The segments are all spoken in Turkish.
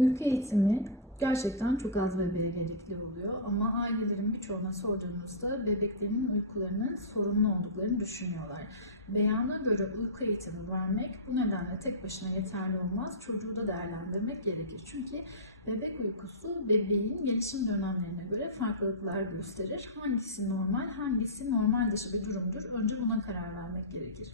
Uyku eğitimi gerçekten çok az bebeğe gerekli oluyor ama ailelerin birçoğuna sorduğumuzda bebeklerinin uykularının sorunlu olduklarını düşünüyorlar. Beyana göre uyku eğitimi vermek bu nedenle tek başına yeterli olmaz. Çocuğu da değerlendirmek gerekir. Çünkü bebek uykusu bebeğin gelişim dönemlerine göre farklılıklar gösterir. Hangisi normal, hangisi normal dışı bir durumdur? Önce buna karar vermek gerekir.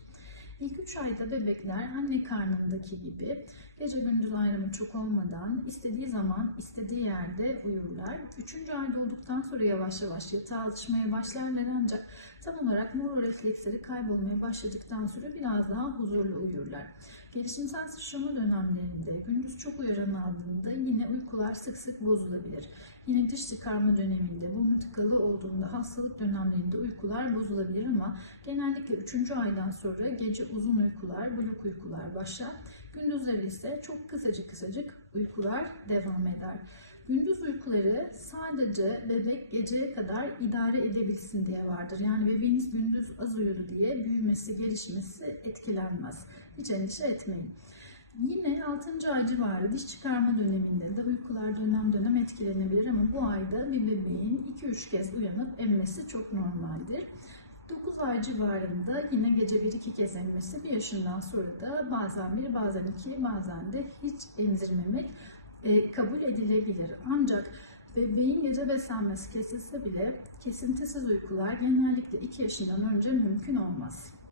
İlk 3 ayda bebekler anne karnındaki gibi gece gündüz ayrımı çok olmadan istediği zaman istediği yerde uyurlar. 3. ayda olduktan sonra yavaş yavaş yatağa alışmaya başlarlar ancak tam olarak nöro refleksleri kaybolmaya başladıktan sonra biraz daha huzurlu uyurlar. Gelişimsel sıçrama dönemlerinde gündüz çok uyaran aldığında yine uykular sık sık bozulabilir. Yine diş çıkarma döneminde, burnu tıkalı olduğunda, hastalık dönemlerinde uykular bozulabilir ama genellikle 3. aydan sonra gece uzun uykular, blok uykular başlar. Gündüzleri ise çok kısacık kısacık uykular devam eder. Gündüz uykuları sadece bebek geceye kadar idare edebilsin diye vardır. Yani bebeğiniz gündüz az uyudu diye büyümesi, gelişmesi etkilenmez. Hiç endişe etmeyin. Yine 6. ay civarı diş çıkarma döneminde de uykular dönem dönem etkilenebilir ama bu ayda bir bebeğin 2-3 kez uyanıp emmesi çok normaldir. 9 ay civarında yine gece 1-2 kez emmesi, bir yaşından sonra da bazen bir, bazen iki, bazen de hiç emzirmemek e, kabul edilebilir. Ancak bebeğin gece beslenmesi kesilse bile kesintisiz uykular genellikle 2 yaşından önce mümkün olmaz.